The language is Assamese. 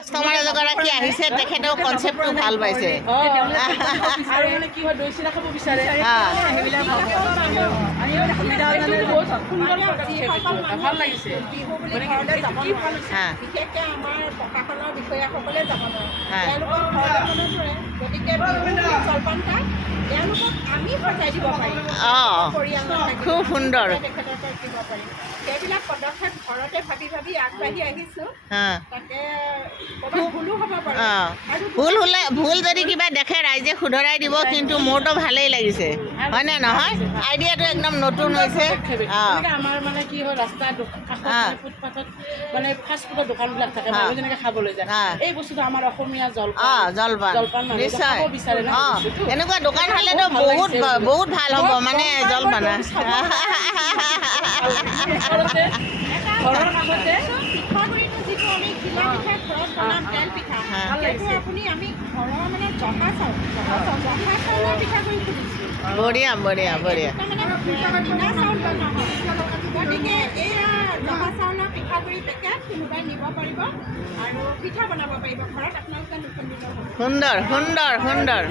কাষ্টমাৰ এগৰাকী আহিছে, তেখেতেও কনচেপ্টটো ভাল পাইছে। আৰু মানে কি হয় দৈ চিৰা খাব বিচাৰে সেইবিলাক ভাল লাগিছে। বিশেষকৈ আমাৰ প্ৰশাসনৰ বিষয়াসকলে যাব নোৱাৰে, তেওঁলোকক ঘৰলৈ মনত পৰে। গতিকে জলপানটা তেওঁলোকক আমি সজাই দিব পাৰিম, পৰিয়াল নাথাকিলে খুব সুন্দৰ। তেখেতৰ পৰা দিব পাৰিম। সেইবিলাক পদক্ষেপ ঘৰতে ভাবি ভাবি আগবাঢ়ি আহিছোঁ। তাকে ভুলো হ'ব পাৰে, ভুল যদি কিবা দেখে ৰাইজে শুধৰাই দিব, কিন্তু মোৰতো ভালেই লাগিছে, হয়নে নহয়? আইডিয়াটো একদম নতুন হৈছে। আমাৰ মানে কি হয় ৰাস্তাৰ কাষত ফুটপাথত মানে ফাষ্ট ফুডৰ দোকানবিলাক থাকে, মানুহ যেনেকৈ খাবলৈ যায়, এই বস্তুটো আমাৰ অসমীয়া জলপান নিশ্চয় খাব বিচাৰে ন। এনেকুৱা দোকান হ'লেতো বহুত ভাল হ'ব, মানে জলপান ঘৰৰ কাষতে পিঠাগুড়িটো যিটো আমি ঘিলা পিঠা ঘৰত বনাম, তেল পিঠা, সেইটো আপুনি আমি ঘৰৰ মানে জহা চাউলৰ পিঠাগুড়ি খুলিছোঁ। বঢ়িয়া বঢ়িয়া বঢ়িয়া। কিনা চাউল নহয়, গতিকে এয়া জহা চাউলৰ পিঠাগুড়ি পেকেট কোনোবাই নিব পাৰিব আৰু পিঠা বনাব পাৰিব ঘৰত, আপোনালোকে নুখুন্দিলেও হ'ব। সুন্দৰ সুন্দৰ সুন্দৰ।